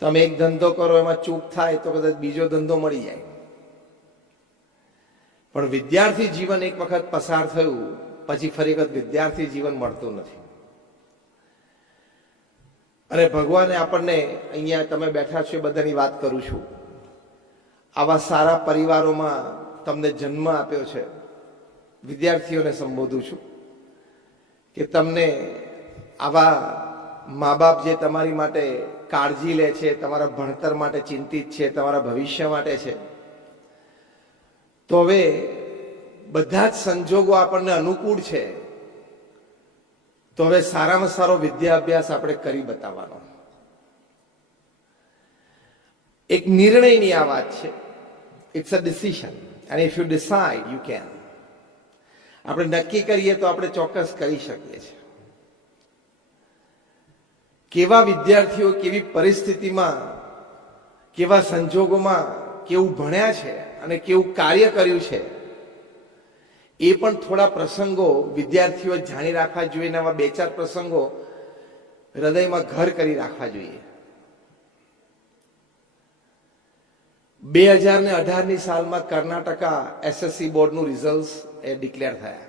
તમે એક ધંધો કરો એમાં ચૂક થાય તો કદાચ બીજો ધંધો મળી જાય, પણ વિદ્યાર્થી જીવન એક વખત પસાર થયું પછી ફરી વખત વિદ્યાર્થી જીવન મળતું નથી. અને ભગવાને આપણને અહીંયા તમે બેઠા છો એ બધાની વાત કરું છું, આવા સારા પરિવારોમાં તમને જન્મ આપ્યો છે. વિદ્યાર્થીઓને સંબોધું છું કે તમને આવા મા બાપ જે તમારી માટે કાળજી લે છે, તમારા ભણતર માટે ચિંતિત છે, તમારા ભવિષ્ય માટે છે, તો હવે બધા જ સંજોગો આપણને અનુકૂળ છે, તો હવે સારામાં સારો વિદ્યા અભ્યાસ આપણે કરી બતાવવાનો. એક નિર્ણયની આ વાત છે. It's a decision, and if you decide you can. આપણે નક્કી કરીએ તો આપણે ચોક્કસ કરી શકીએ છીએ. કેવા વિદ્યાર્થીઓ કેવી પરિસ્થિતિમાં, કેવા સંજોગોમાં કેવું ભણ્યા છે અને કેવું કાર્ય કર્યું છે, એ પણ થોડા પ્રસંગો વિદ્યાર્થીઓ જાણી રાખવા જોઈએ. એવા બે ચાર પ્રસંગો હૃદયમાં ઘર કરી રાખવા જોઈએ. 2018ની સાલમાં કર્ણાટકા એસએસસી બોર્ડનું રિઝલ્ટ ડિક્લેર થયા.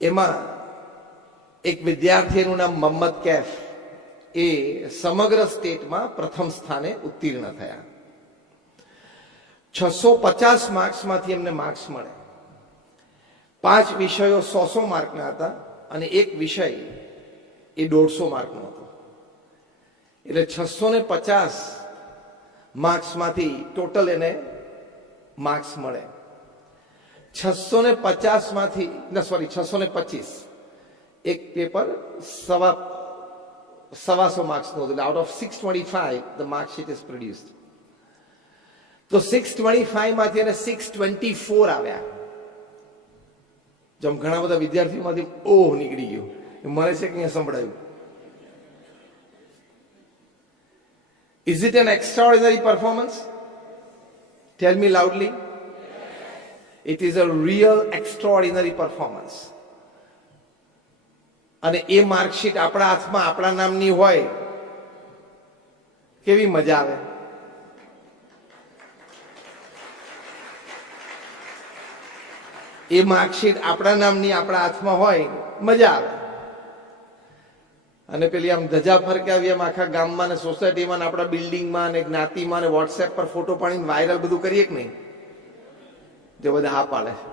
એમાં એક વિદ્યાર્થીનું નામ મોહમ્મદ કૈફ એ સમગ્ર સ્ટેટમાં પ્રથમ સ્થાને ઉત્તીર્ણ થયા. 650 માર્ક્સમાંથી એમને માર્ક્સ મળે. 5 વિષયો 100 માર્કના હતા અને એક વિષય એ 150 માર્કનો હતો. એટલે 650 માર્ક્સમાંથી ટોટલ એને માર્ક્સ મળે. 650 માંથી 625, એક પેપર 125 માર્ક્સનું હતું. Out of 625 the marksheet is produced. તો 625 માંથી એને 624 આવ્યા. જેમ ઘણા બધા વિદ્યાર્થીઓમાંથી ઓહ નીકળી ગયું, મને છે કે અહીંયા સંભળાયું. Is it an extraordinary performance? Tell me loudly. It is a real extraordinary performance. અને એ માર્કશીટ આપણા હાથમાં આપણા નામની હોય, કેવી મજા આવે. એ માર્કશીટ આપણા નામની આપણા હાથમાં હોય, મજા આવે. અને પેલી આમ ધજા ફરકાવી એમ આખા ગામમાં ને સોસાયટીમાં ને આપણા બિલ્ડિંગમાં ને જ્ઞાતિમાં ને વોટ્સએપ પર ફોટો પાડીને વાયરલ બધું કરીએ કે નહીં, જે બધા હા પાડે છે.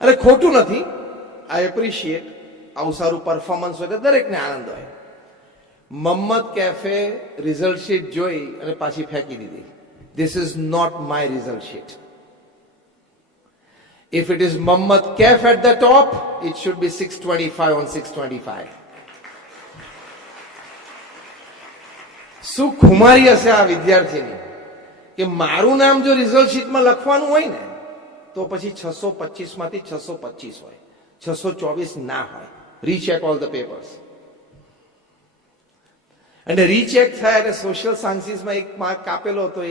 અને ખોટું નથી, આઈ એપ્રિશિએટ. આવું સારું પરફોર્મન્સ હોય તો દરેકને આનંદ હોય. મોહમ્મદ કૈફે રિઝલ્ટ શીટ જોઈ અને પાછી ફેંકી દીધી. This is not my result sheet. If it is Mohammad Kaif at the top, it should be 625 on 625. શું ખુમારી હશે આ વિદ્યાર્થીની કે મારું નામ જો રિઝલ્ટ શીટમાં લખવાનું હોય ને તો પછી 625 માંથી 625 હોય, 624 ના હોય. Recheck all the papers. અને રીચેક થાય એટલે સોશિયલ સાયન્સીસમાં એક માર્ક કાપેલો તો એ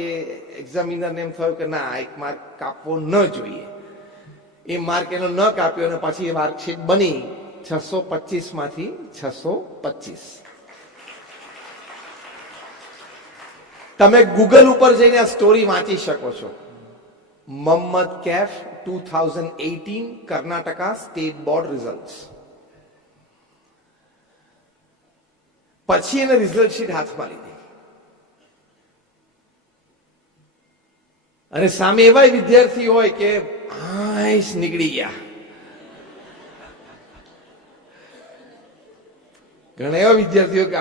એક્ઝામિનરને એમ થયું કે ના, એક માર્ક કાપવો ન જોઈએ. એ માર્ક એનો ન કાપ્યો અને પછી એ માર્કશીટ બની 625 માંથી 625. તમે ગૂગલ ઉપર જઈને આ સ્ટોરી વાંચી શકો છો. Mohammad Kaif 2018 Karnataka state board results. પછી એને રિઝલ્ટ શીટ હાથમાં લીધી અને સામે એવા વિદ્યાર્થી હોય કે આઈસ નીકળી ગયા. ઘણા એવા વિદ્યાર્થીઓ કે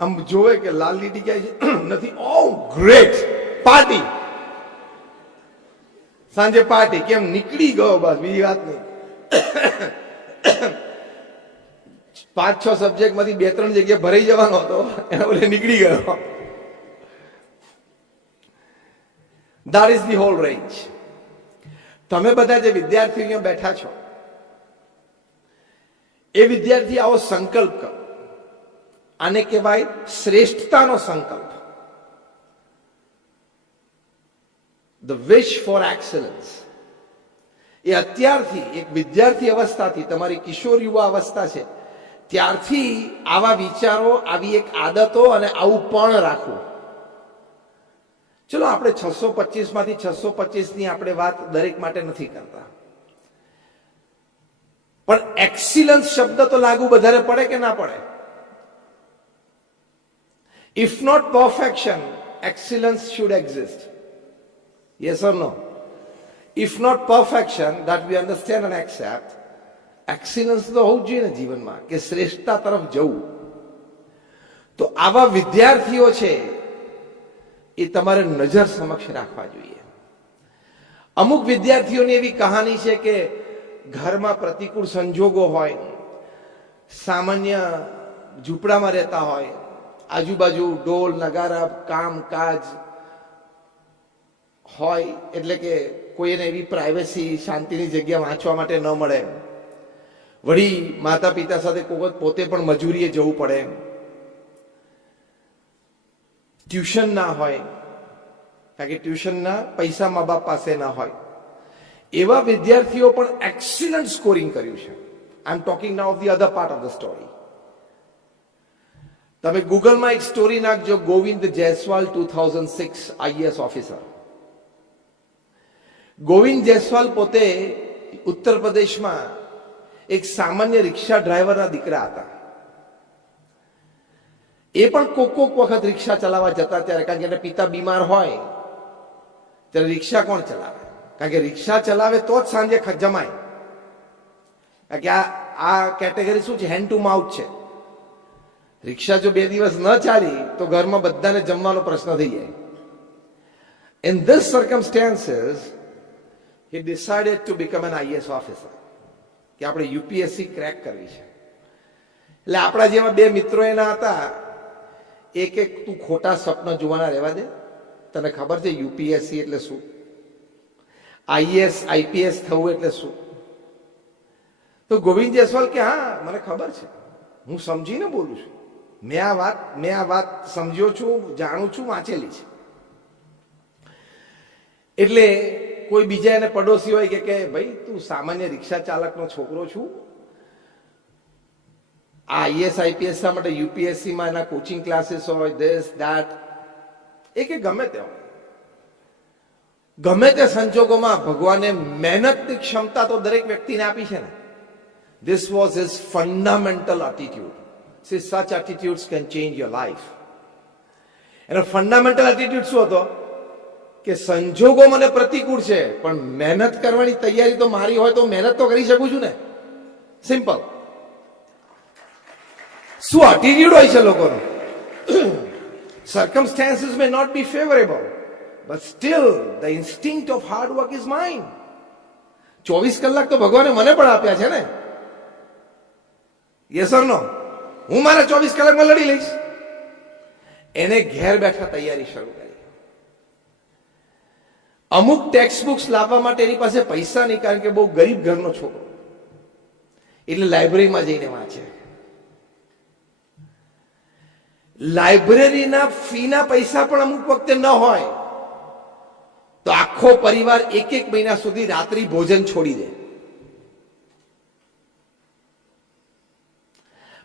આમ જોવે કે લાલ લીટી ક્યાંય નથી. ઓ ગ્રેટ, પાર્ટી, સાંજે પાર્ટી. કેમ નીકળી ગયો, બસ બીજી વાત નહીં. 5-6 સબ્જેક્ટ માંથી 2-3 જગ્યાએ ભરાઈ જવાનો હતો, એના બોલે નીકળી ગયો. That is the whole range. તમે બધા જે વિદ્યાર્થીઓ અહીંયા બેઠા છો, એ વિદ્યાર્થી આવો સંકલ્પ કરો. આને કહેવાય શ્રેષ્ઠતાનો સંકલ્પ. The wish for excellence. એ અત્યારથી એક વિદ્યાર્થી અવસ્થાથી, તમારી કિશોર યુવા અવસ્થા છે ત્યારથી આવા વિચારો, આવી એક આદતો અને આવું પણ રાખવું. ચલો આપણે 625 માંથી 625 ની આપણે વાત દરેક માટે નથી કરતા, પણ એક્સિલન્સ શબ્દ તો લાગુ વધારે પડે કે ના પડે? If not perfection, excellence should exist. Yes or no? If not perfection, that we understand and accept, excellence તો હોવું જ જોઈએ ને જીવનમાં, કે શ્રેષ્ઠતા તરફ જવું. તો આવા વિદ્યાર્થીઓ છે એ તમારે નજર સમક્ષ રાખવા જોઈએ. અમુક વિદ્યાર્થીઓની એવી કહાની છે કે ઘરમાં પ્રતિકૂળ સંજોગો હોય, સામાન્ય ઝૂંપડામાં રહેતા હોય, આજુબાજુ ઢોલ નગારા કામકાજ હોય, એટલે કે કોઈને એવી પ્રાઇવેસી, શાંતિની જગ્યા વાંચવા માટે ન મળે. વળી માતા પિતા સાથે કોઈ વખત પોતે પણ મજૂરીએ જવું પડે, ટ્યુશન ના હોય, કારણ કે ટ્યુશનના પૈસા મા બાપ પાસે ના હોય. એવા વિદ્યાર્થીઓ પણ એક્સિલન્ટ સ્કોરિંગ કર્યું છે. I am talking now of the other part of the story. તમે ગૂગલમાં એક સ્ટોરી નાખજો, ગોવિંદ જયસ્વાલ 2006 આઈએએસ ઓફિસર. ગોવિંદ જયસ્વાલ પોતે ઉત્તર પ્રદેશમાં એક સામાન્ય રિક્ષા ડ્રાઈવરના દીકરા હતા. એ પણ કોક વખત રિક્ષા ચલાવવા જતા ત્યારે, કારણ કે એના પિતા બીમાર હોય ત્યારે રિક્ષા કોણ ચલાવે? કારણ કે રિક્ષા ચલાવે તો જ સાંજે જમાય. કારણ કે આ કેટેગરી શું છે? હેન્ડ ટુ માઉથ છે. રિક્ષા જો 2 દિવસ ન ચાલી તો ઘરમાં બધાને જમવાનો પ્રશ્ન થઈ જાય. In this circumstances, he decided to become an IAS officer. કે આપણે યુપીએસસી ક્રેક કરવી છે. એટલે આપણા જેવા 2 મિત્રો એના હતા. એક તું ખોટા સ્વપ્ન જોવાના રહેવા દે, તને ખબર છે યુપીએસસી એટલે શું, આઈએએસ આઈપીએસ થવું એટલે શું? તો ગોવિંદ જયસ્વાલ કે હા મને ખબર છે, હું સમજીને બોલું છું, મેં આ વાત સમજ્યો છું, જાણું છું, વાંચેલી છે. એટલે કોઈ બીજા એને પડોશી હોય કે ભાઈ તું સામાન્ય રિક્ષા ચાલકનો છોકરો છું, આઈએસ આઈપીએસ માટે યુપીએસસીમાં એના કોચિંગ ક્લાસીસ હોય, ધીસ ધેટ, એ કે ગમે તે હોય, ગમે તે સંજોગોમાં ભગવાને મહેનતની ક્ષમતા તો દરેક વ્યક્તિને આપી છે ને. This was his fundamental attitude. See, such attitudes can change your life. એનો ફંડામેન્ટલ એટીટ્યુડ શું હતો? કે સંજોગો મને પ્રતિકૂળ છે, પણ મહેનત કરવાની તૈયારી તો મારી હોય તો મહેનત તો કરી શકું છું ને. સિમ્પલ. શું એટીટ્યુડ હોય છે લોકોનો? Circumstances may not be favorable, but still the instinct of hard work is mine. 24 કલાક તો ભગવાને મને પણ આપ્યા છે ને. યસ ઓર નો? હું મારા 24 કલાકમાં લડી લઈશ. એને ઘેર બેઠા તૈયારી શરૂ કરી. અમુક ટેક્સ્ટ બુક્સ લાવવા માટે એની પાસે પૈસા નહીં, કારણ કે બહુ ગરીબ ઘરનો છોકરો, એટલે લાઇબ્રેરીમાં જઈને વાંચે. લાઇબ્રેરીના ફીના પૈસા પણ અમુક વખતે ન હોય તો આખો પરિવાર 1 મહિના સુધી રાત્રિ ભોજન છોડી દે.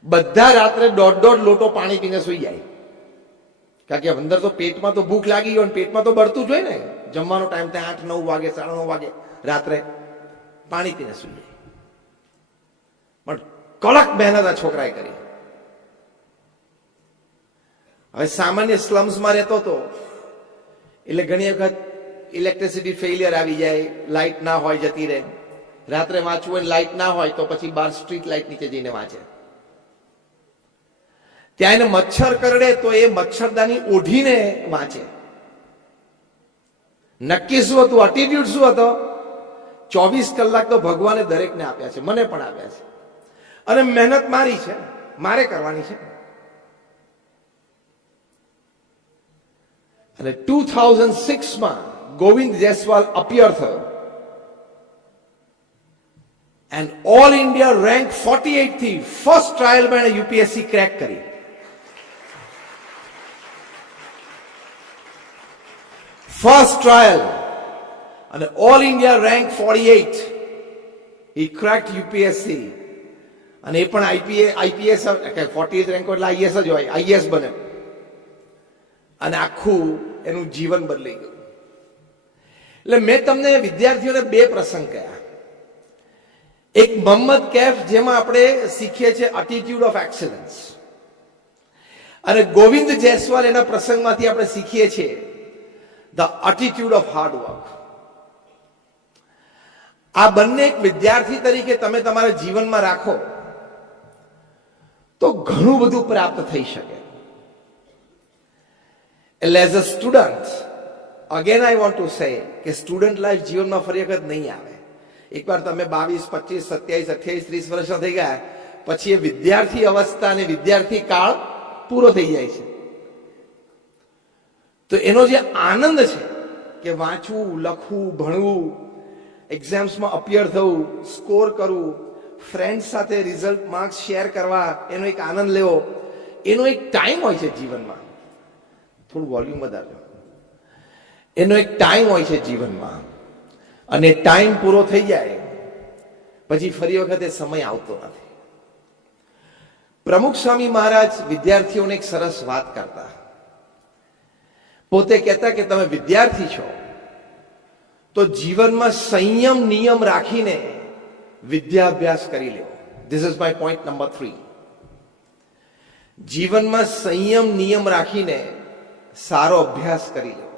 બધા રાત્રે 1.5 લોટો પાણી પીને સુઈ જાય, કારણ કે અંદર તો પેટમાં તો ભૂખ લાગી હોય, પેટમાં તો બળતું જ હોય ને. જમવાનો ટાઈમ થાય 8-9 વાગે, 9:30 વાગે, રાત્રે પાણી પીને સુઈ જાય. પણ કડક મહેનત આ છોકરાએ કરી. હવે સામાન્ય સ્લમ્સમાં રહેતો હતો એટલે ઘણી વખત ઇલેક્ટ્રિસિટી ફેલિયર આવી જાય, લાઇટ ના હોય, જતી રહે. રાત્રે વાંચવું હોય, લાઇટ ના હોય તો પછી બહાર સ્ટ્રીટ લાઇટ નીચે જઈને વાંચે. ત્યાં એને મચ્છર કરડે તો એ મચ્છરદાની ઓઢીને વાંચે. નક્કી શું હતું? એટીટ્યુડ શું હતો? 24 કલાક તો ભગવાને દરેકને આપ્યા છે, મને પણ આપ્યા છે, અને મહેનત મારી છે, મારે કરવાની છે. અને 2006માં ગોવિંદ જયસ્વાલ અપિયર થયો એન્ડ ઓલ ઇન્ડિયા રેન્ક 48 થી ફર્સ્ટ ટ્રાયલમાં એને યુપીએસસી ક્રેક કરી. ફર્સ્ટ ટ્રાયલ અને all India rank 48. He cracked UPSC અને એ પણ આઈપીએસ 48 રેન્ક એટલે આઈએસ જ હોય, આઈએસ બને અને આખું એનું જીવન બદલાઈ ગયું. એટલે મેં તમને વિદ્યાર્થીઓને બે પ્રસંગ કહ્યા. એક મોહમ્મદ કૈફ, જેમાં આપણે શીખીએ છીએ એટીટ્યુડ ઓફ એક્સલન્સ, અને ગોવિંદ જયસ્વાલ એના પ્રસંગમાંથી આપણે શીખીએ છીએ the attitude of hard work. આ બંને એક વિદ્યાર્થી તરીકે તમે તમારા જીવનમાં રાખો તો ઘણું બધું પ્રાપ્ત થઈ શકે. એટલે as a student, again I want to say કે સ્ટુડન્ટ લાઈફ જીવનમાં ફરી વખત નહીં આવે. એકવાર તમે 22, 25, 27, 28, 30 વર્ષના થઈ ગયા પછી એ વિદ્યાર્થી અવસ્થા અને વિદ્યાર્થી કાળ પૂરો થઈ જાય છે. તો એનો જે આનંદ છે કે વાંચવું, લખવું, ભણવું, એક્ઝામ્સમાં અપિયર થવું, સ્કોર કરવું, ફ્રેન્ડ સાથે રિઝલ્ટ માર્ક્સ શેર કરવા, એનો એક આનંદ લેવો, એનો એક ટાઈમ હોય છે જીવનમાં. થોડું વોલ્યુમ વધારજો. એનો એક ટાઈમ હોય છે જીવનમાં, અને ટાઈમ પૂરો થઈ જાય પછી ફરી વખત એ સમય આવતો નથી. પ્રમુખ સ્વામી મહારાજ વિદ્યાર્થીઓને એક સરસ વાત કરતા. પોતે કહેતા કે તમે વિદ્યાર્થી છો તો જીવનમાં સંયમ નિયમ રાખીને વિદ્યાભ્યાસ કરી લેવો. This is my point number 3. જીવનમાં સંયમ નિયમ રાખીને સારો અભ્યાસ કરી લેવો.